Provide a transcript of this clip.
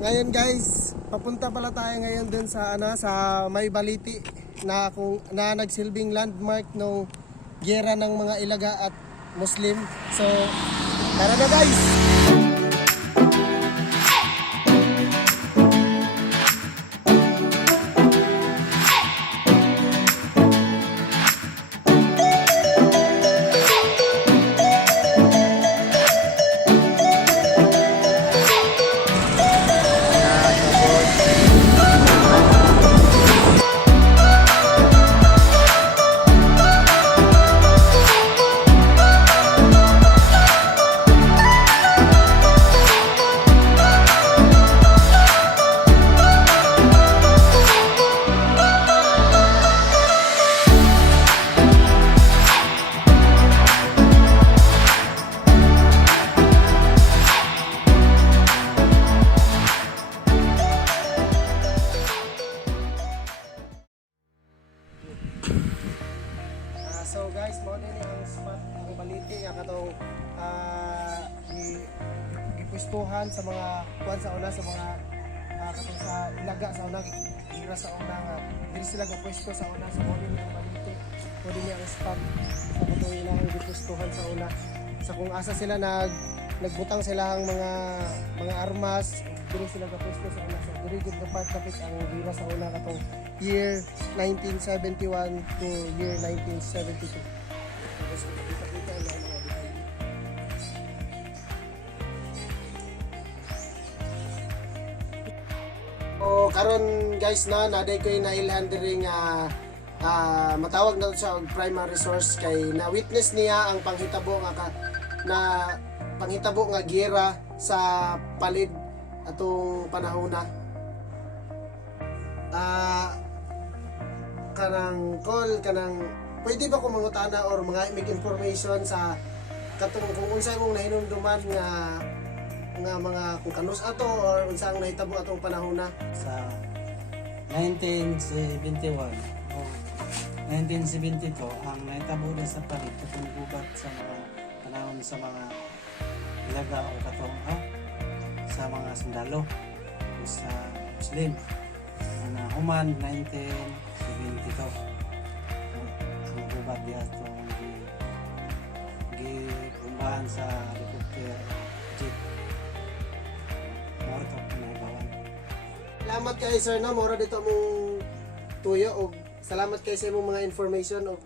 ngayon guys, papunta pala tayo ngayon dun sa sa May Baliti na nagsilbing landmark ng giyera ng mga Ilaga at Muslim. So, tara na guys. So guys, mo din ang spot ng Baliti nga katong gipwestuhan sa mga kuan sa una sa mga katong sa Ilaga sa una gira sa una nga diri sila gapwesto sa una sa mo din ang Baliti. Mo din ang spot sa katong ilang gipwestuhan sa una. Sa kung asa sila nagbutang sila ang mga armas, diri sila gapwesto sa una. So diri gid part topic ang gira sa una katong year 1971 to year 1972. So karon guys naday ko nailhan diri nga matawag na siya og primary source kay na witness niya ang panghitabo nga giyera sa palid atong panahona. Kanang pwede ba ko mangutana or mga information sa katong kung unsay mong nahinumduman nga mga kung kanus ato or unsang nahitabo atong panahon na sa 1971 o 1972 ang nahitabo na sa palit katong gubat sa mga panahon sa mga Ilaga o katong sa mga sundalo o sa Muslim na human 1972 ang gubat diya itong gibumbahan sa helicopter jeep morto na ibawan. Salamat kay sir na mora dito mong tuyo o salamat kay sa imong mga information o